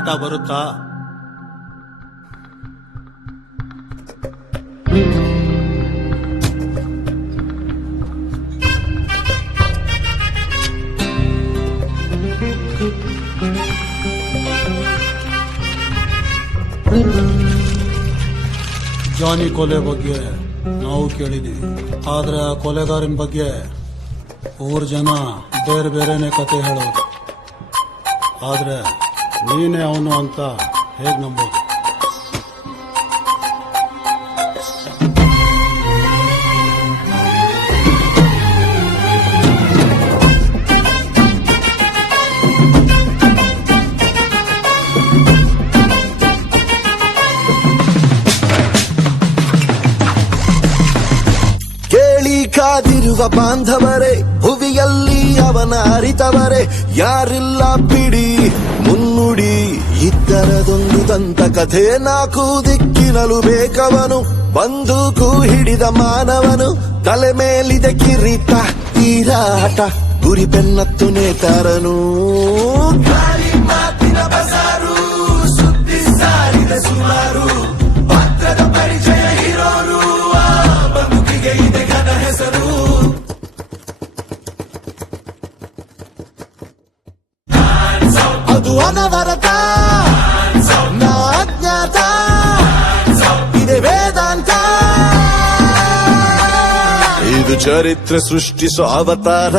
ಆಟ ಬರುತ್ತಾ? ಜಾನಿ ಕೊಲೆ ಬಗ್ಗೆ ನಾವು ಕೇಳಿದೀವಿ, ಆದ್ರೆ ಆ ಕೊಲೆಗಾರನ ಬಗ್ಗೆ ಊರ್ ಜನ ಬೇರೆ ಬೇರೆನೆ ಕತೆ ಹೇಳೋದು. ಆದ್ರೆ ನೀನೇ ಅವನು ಅಂತ ಹೇಗ್ ನಂಬೋದು? ಕಾದಿರುವ ಬಾಂಧವರೇ, ಹುವಿಯಲ್ಲಿ ಅವನ ಅರಿತವರೇ, ಯಾರಿಲ್ಲ ಬಿಡಿ ಮುನ್ನುಡಿ. ಇದ್ದರದೊಂದು ದಂತ ಕಥೆ, ನಾಲ್ಕು ದಿಕ್ಕಿನಲು ಬೇಕವನು, ಬಂದೂಕು ಹಿಡಿದ ಮಾನವನು, ತಲೆ ಮೇಲಿದೆ ಕಿರೀಟ, ತೀರಾಟ, ಗುರಿ ಬೆನ್ನತ್ತು ನೇತಾರನು. ಗಾಳಿ ಮಾತಿನ ಬಜಾರು, ಸುದ್ದಿ ಸಾರಿದ ಸುಮಾರು, ಪಾತ್ರದ ಪರಿಚಯ ಇರೋರು, ಬದುಕಿಗೆ ಇದೆ ಘನ ಹೆಸರು. ಅದು ಅನವರತ, ನಾ ಅಜ್ಞಾತ, ಇದೆ ವೇದಾಂತ. ಇದು ಚರಿತ್ರೆ ಸೃಷ್ಟಿಸೋ ಅವತಾರ.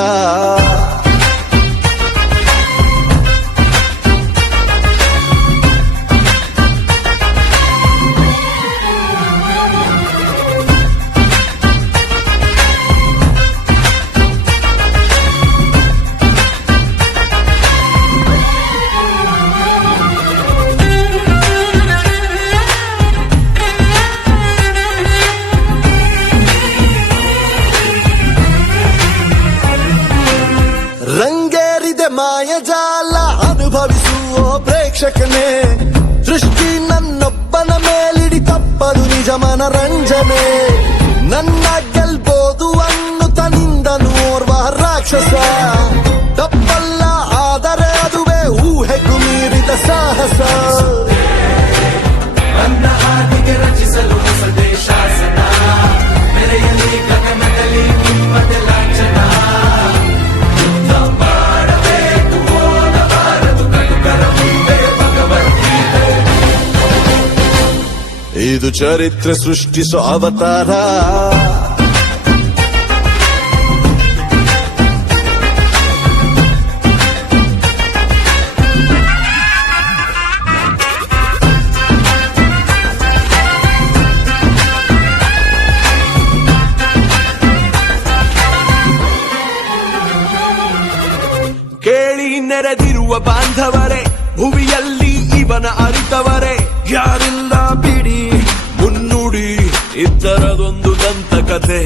ರಂಗೇರಿದೆ ಮಾಯಜಾಲ, ಅನುಭವಿಸುವ ಪ್ರೇಕ್ಷಕನೇ, ದೃಷ್ಟಿ ನನ್ನೊಬ್ಬನ ಮೇಲಿಡಿ, ತಪ್ಪದು ನಿಜ ಮನರಂಜನೆ. ನನ್ನ ಗೆಲ್ಬೋದು ಅನ್ನುತ್ತ ನಿಂದನು ಓರ್ವ ರಾಕ್ಷಸ, ತಪ್ಪಲ್ಲ ಆದರೆ ಅದುವೇ ಊಹೆಗೂ ಮೀರಿದ ಸಾಹಸ. ನನ್ನ ಹಾದಿಗೆ ರಚಿಸಲು ಹೊಸದೇ ಶಾಸನ, ಮೆರೆಯಲಿ ಗಗನದಲ್ಲಿ ನಿಮ್ಮದೆ ಲಾಂಛನ. ಇದು ಚರಿತ್ರೆ ಸೃಷ್ಟಿಸೋ ಅವತಾರ. ಕೇಳಿ ನೆರೆದಿರುವ ಬಾಂಧವರೇ, ಭುವಿಯಲ್ಲಿ ಇವನ ಅರಿತವರೇ, ಯಾರಿಲ್ಲ ಬಿಡಿ ಮುನ್ನುಡಿ. ಇದ್ದರದೊಂದು ದಂತ ಕಥೆ,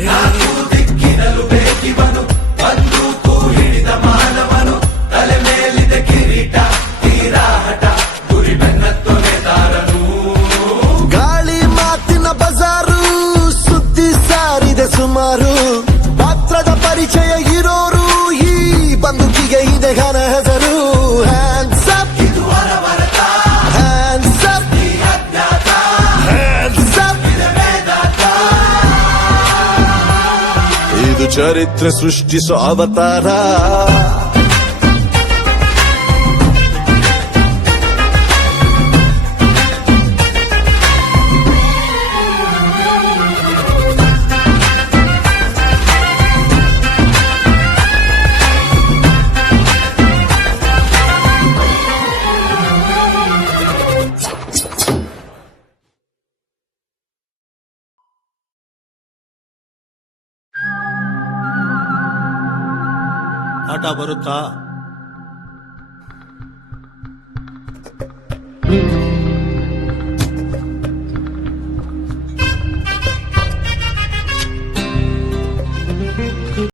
ದಿಕ್ಕಿನಲು ಬೇಕಿವನು, ಬಂದೂಕು ಹಿಡಿದ ಮಾನವನು, ತಲೆ ಮೇಲಿದೆ ಕಿರೀಟ, ತೀರಾಟ, ಗುರಿ ಬೆನ್ನತ್ತು ನೇತಾರನು. ಗಾಳಿ ಮಾತಿನ ಬಜಾರು, ಸುದ್ದಿ ಸಾರಿದೆ ಸುಮಾರು, ಪಾತ್ರದ ಪರಿಚಯ ಇರೋರು, ಈ ಬಂದೂಕಿಗೆ ಇದೆ ಘನ ಹೆಸರು. ಹ್ಯಾಂಡ್ಸ್ ಅಪ್, ಇದು ಅನವರತ, ಹ್ಯಾಂಡ್ಸ್ ಅಪ್, ಈ ಅಜ್ಞಾತ, ಹ್ಯಾಂಡ್ಸ್ ಅಪ್, ಇದೆ ವೇದಾಂತ. ಇದು ಚರಿತ್ರೆ ಸೃಷ್ಟಿಸೋ ಅವತಾರ. ಆಟ ಬರುತ್ತಾ?